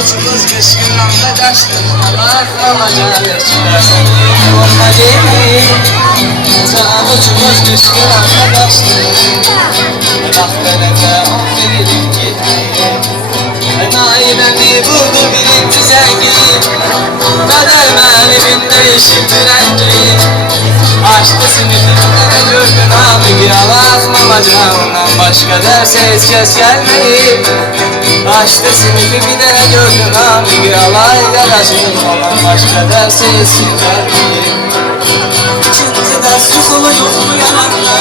uçmaz kışkıranda kaçtım Bakmamaca geçmezsen olma değil Can uçmaz kışkıranda kaçtım Bak belete on veririm gitmeye Nailemi buldu birinci zengin Kader meliminde yeşildi rengi Açtı sınıfımda gördün abi Yalazmamaca ondan başka derse hiç kes gelmeyi Açtı sınıfı bir de gördün abi Yalayla kaçtın ondan başka derse hiç kes gelmeyi İkinci ders susulu yok mu yanında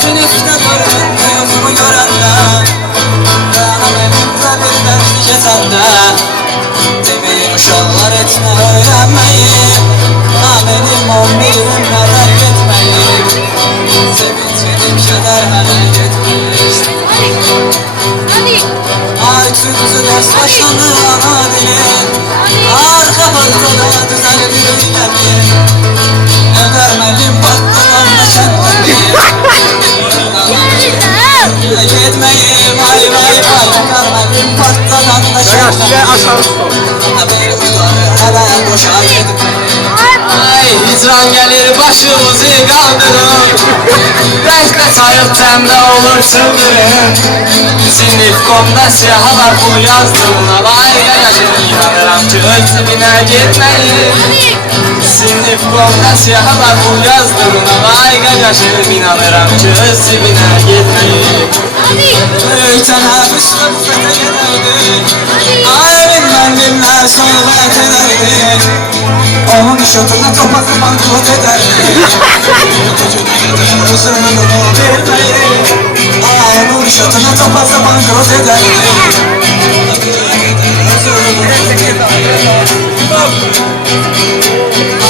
Sınıfta görünme yok mu görende Daha elimde bir ders kesende Demeyin uşaklar etme öğrenmeyi Benim 11'im merak etmeyin Sevinçlerim keder merak etmeyin Artık ders başlandı ana dilin Arka partada düzenli eylemin Ödermelim patladan da şenlemin Gitmeyim vay vay vay Ödermelim patladan da şenlemin Haber yukarı hele boşa gitmeyin Hicran gelir başımızı kaldırır Renkle sayıp temde olur çıldırın Sinif komda siyahalar bu yazdığına Layla yaşın inanıram ki ölçümüne gitmeyin Sinif komda siyahalar bu yazdığına Layla yaşın inanıram ki ölçümüne gitmeyin Büyük teneffüsle bu fete giderdik Aimin mendiller sohbet ederdik Onun şatına topası bankot ederdik Gücüne getir özünü bilmeyin Onun şatına topası bankot ederdik Gücüne getir özünü bilmeyin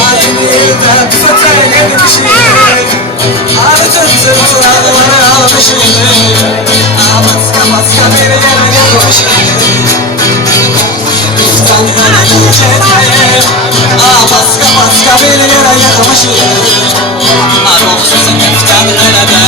Aimin de fete girmişim Artık sırtlarını almışım Baska bir yere gelmişim Lütfen beni hiç etmeyin Baska bir yere gelmişim Ruhsuz neften nerede